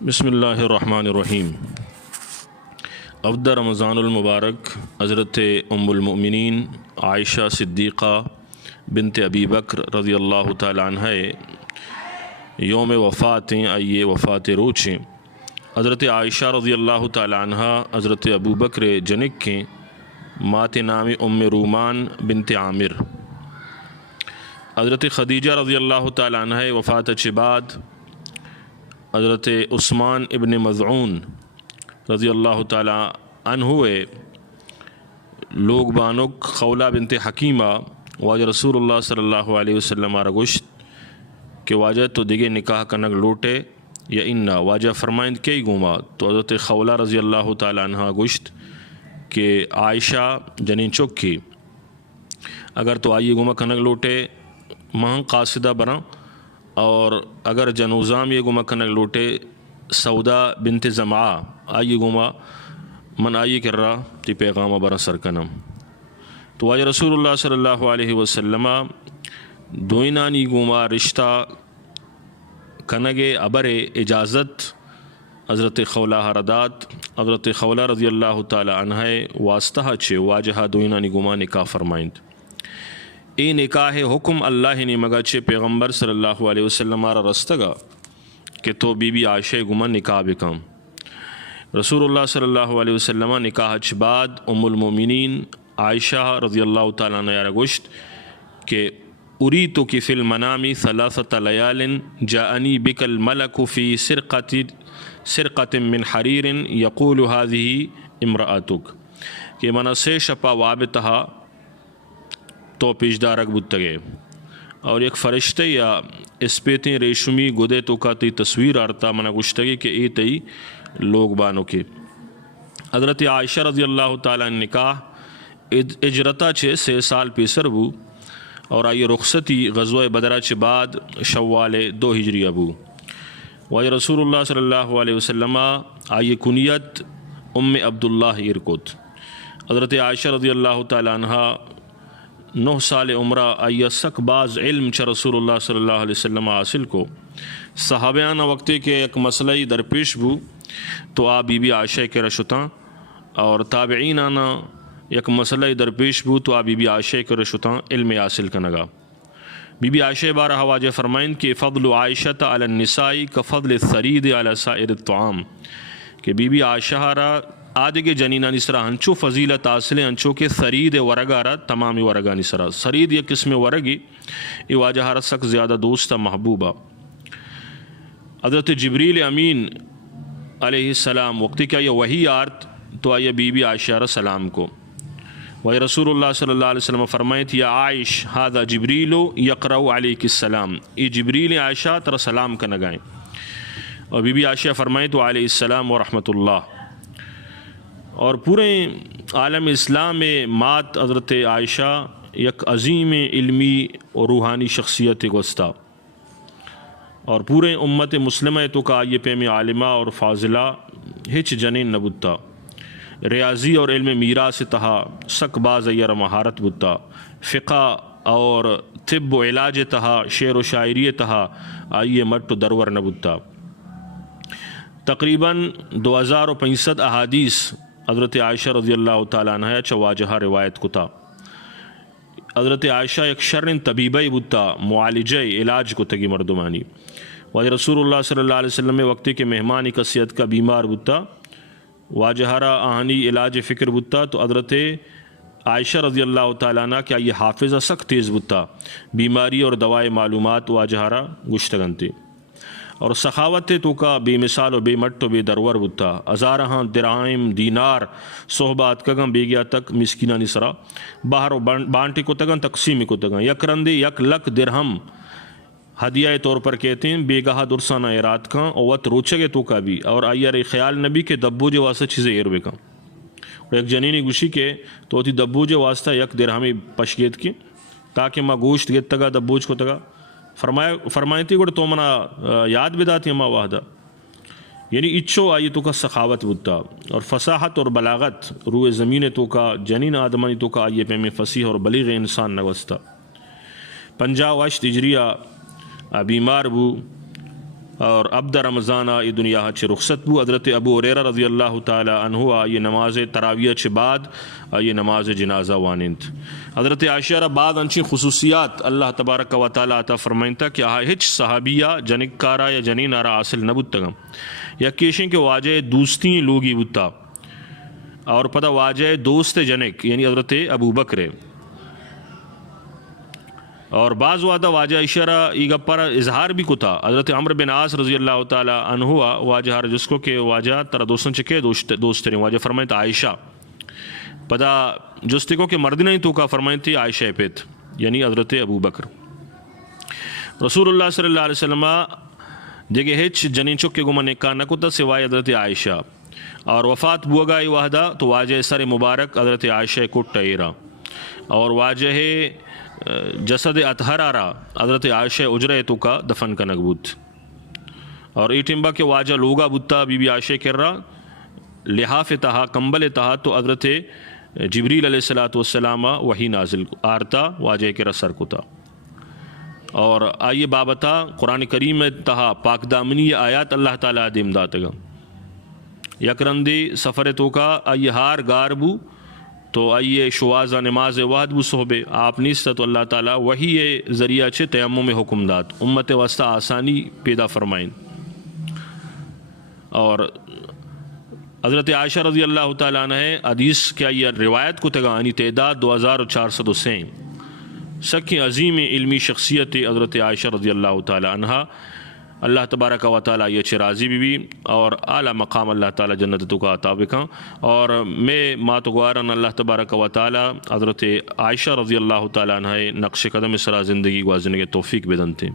بسم اللہ الرحمن الرحیم۔ افدر رمضان المبارک حضرت ام المؤمنین عائشہ صدیقہ بنت ابی بکر رضی اللہ تعالیٰ عنہ یوم وفات آئیے وفات روچیں حضرت عائشہ رضی اللہ تعالیٰ عنہ حضرت ابو بکر جنک کے مات نام ام رومان بنت عامر حضرت خدیجہ رضی اللہ تعالیٰ عنہ وفات کے بعد حضرت عثمان ابن مظعون رضی اللہ تعالیٰ عنہ لوگ بانک خولہ بنت حکیمہ واجہ رسول اللہ صلی اللہ علیہ وسلم گشت کہ واجہ تو دیگے نکاح کنگ لوٹے یا انا واجہ فرمائند کئی گوما تو حضرت خولہ رضی اللہ تعالیٰ عنہ گشت کہ عائشہ جنین چکی اگر تو آئیے گوما کنگ لوٹے مہنگ قاصدہ بنا اور اگر جنوزام یہ گما کنگ لوٹے سودا بنت زمعہ آئیے گما من آئیے کر رہا تی پیغام برا سرکنم تو واجہ رسول اللہ صلی اللہ علیہ وسلم دوئنانی گما رشتہ کنگے ابر اجازت حضرت خولہ ردات حضرت خولہ رضی اللہ تعالی عنہ واسطہ چھے واجہ دوئنانی گما نکاح فرمائند اے نکاح حکم اللہ نے مگا چھے پیغمبر صلی اللہ علیہ وسلم آرہ رستگا کہ تو بی بی عائشہ گما نکاح بکم رسول اللہ صلی اللہ علیہ وسلم نکاح چھ بعد ام المومنین عائشہ رضی اللہ تعالیٰ عنہ یارہ گوشت کہ اریتو کی فی المنامی ثلاثت لیال جاءنی بک الملک فی سرقت من حریر یقول هذه امرأتک کہ منہ سے شپا وابتہا تو پیشدارک بودتگے اور ایک فرشتے یا اسپیتیں ریشمی گدے تو کا تی تصویر آرتا منہ گشتگے کہ ای تی لوگ بانو کے حضرت عائشہ رضی اللہ تعالیٰ نکاح اجرتا چھے 6 سال پیسر بو اور آئی رخصتی غزوہ بدرہ چھ بعد شوال 2 ہجری ابو واجہ رسول اللہ صلی اللہ علیہ وسلم آئی کنیت ام عبداللہ ارکت حضرت عائشہ رضی اللہ تعالیٰ عنہ 9 سال عمرہ آئی سک باز علم چھ رسول اللہ صلی اللہ علیہ وسلم حاصل کو صحابیانہ وقتے کے ایک مسئلہ درپیش بو تو آ بی بی عائشہ کے رشتاں اور تابعینانہ ایک مسئلہ درپیش بو تو آ بی بی عائشہ کے رشتاں علم حاصل کنگا بی بی عائشہ بارہ واجہ فرمائن کہ فضل عائشہ علی النساء کفضل الثرید علی سائر الطعام کہ بی بی عائشہ را آدھے کے جنینہ نسرا ہنچو فضیلت حاصل ہنچو کے ثرید ورگا را تمامی ورگا نسرا ثرید یہ قسم ورگی یہ واجہ را سک زیادہ دوستہ محبوبہ حضرت جبریل امین علیہ السلام وقتی کیا یہ وحی آرت تو آئیے بی بی عائشہ را سلام کو وہی رسول اللہ صلی اللہ علیہ وسلم فرمائے تھی یا عائش هذا جبریل یقرأ علیک السلام یہ جبریل عائشہ ترہ سلام کا نگائیں اور بی بی عائشہ فرمائے تو علیہ السلام ورحمۃ اللہ اور پورے عالم اسلام میں مات حضرت عائشہ یک عظیم علمی اور روحانی شخصیت گوستا اور پورے امت مسلمہ تو کا یہ پیم عالمہ اور فاضلہ ہچ جنین نبوتا ریاضی اور علم میراث تہا سک باز ایرہ مہارت بتا فقہ اور طب و علاج تہا شعر و شاعری تہا آئیے مٹ درور نبوتا تقریباً 2500 احادیث حضرت عائشہ رضی اللہ تعالیٰ عنہ چواجہ روایت کتا حضرت عائشہ ایک شرن طبیبہ بتا معالجہ علاج کو تگی مردمانی واجہ رسول اللہ صلی اللہ علیہ وسلم وقتی کے مہمانی کثیت کا بیمار بتا واجہرہ آہنی علاج فکر بتا تو حضرت عائشہ رضی اللہ تعالیٰ عنہ کیا یہ حافظہ سخت تیز بتا بیماری اور دوائے معلومات واجہرہ گشتگنتی اور سخاوت تو کا بے مثال و بے مٹ و بے درور بتا ہزارہاں درہم دینار صحبات کگم بے گیا تک مسکینہ نسرا باہر و بانٹی کو تگن تقسیمی کو تگن یک رندے 1 لک درہم ہدیہ طور پر کہتے ہیں بے گاہ درسانہ ارات کا اوت روچے گے تو کا بھی اور آئیر خیال نبی کے دبو جے واسطہ چیزیں ایروے کا اور ایک جنینی گوشی کے تو تی دبو جے واسطہ 1 درہمی پشگیت کی تاکہ ما گوشت گیت تگا دبوج کو تگا فرمائیں تھی گوڑ تو منا یاد بداتی ہما واحدہ یعنی اچھو آئی تو کا سخاوت بودتا اور فصاحت اور بلاغت روح زمین تو کا جنین آدمانی تو کا آئیے پہ میں فصیح اور بلیغ انسان نگوستا 50 ہجریہ بیمار بو اور ابد رمضانہ یہ دنیا چھ رخصت بو حضرت ابو ہریرہ رضی اللہ تعالی عنہ یہ نماز تراویح چھ بعد یہ نماز جنازہ وانند حضرت عائشہ را بعد انچی خصوصیات اللہ تبارک و تعالی عطا فرمائنتا کہ ہچ صحابیہ جنک کارا یا جنین آرا حاصل نبوتگم یا کیشیں کہ واجہ دوستی لوگی بتا اور پتہ واجہ دوست جنک یعنی حضرت ابو بکر اور بعض وعدہ واجہ اشارہ ایگا پر اظہار بھی کتا حضرت عمرو بن عاص رضی اللہ تعالی عنہ واجہ جس کو کہ واجہ ترا دوستن چکے دوست رہے واجہ فرمائیں عائشہ پدا جستے کو کہ مرد نہیں تو کا فرمائیں تھی عائشہ پیت یعنی حضرت ابو بکر رسول اللہ صلی اللہ علیہ وسلم جگہ ہچ جنین چک کے گمہ نکاح نہ کتا سوائے حضرت عائشہ اور وفات بوگا وحدہ تو واجہ سر مبارک حضرت عائشہ کو ٹیرا اور واجہ جسد اطہر آرا حضرت عائشہ اجرہ تو کا دفن کا نقبوت اور ایٹمبا کے واجہ لوگا بتا بی بی عائشہ کر رہا لحاف تہا کمبل تہا تو حضرت جبریل علیہ السلام وہی نازل آرتا واجہ کے رسر کتا اور آئیے بابتا قرآن کریم تہا پاک دامنی آیات اللہ تعالیٰ دیم داتگا یکرندی سفر تو کا آئیے ہار گاربو تو آئیے شوازہ نماز وحد بو صحبے آپ نیستا تو اللہ تعالیٰ وہی ذریعہ چھے تیمم حکم دات امت واسطہ آسانی پیدا فرمائیں اور حضرت عائشہ رضی اللہ تعالیٰ عنہ حدیث کیا یہ روایت کو تگا انی تعداد 2400 سکی عظیم علمی شخصیت حضرت عائشہ رضی اللہ تعالیٰ عنہ اللہ تبارک و تعالیٰ یہ راضی بھی اور اعلیٰ مقام اللہ تعالیٰ جنت تو کا عطا بکاں اور میں مات گوارن اللہ تبارک و تعالیٰ حضرت عائشہ رضی اللہ تعالیٰ عنہ نقش قدم سرا زندگی گوازنے کے توفیق بدنتے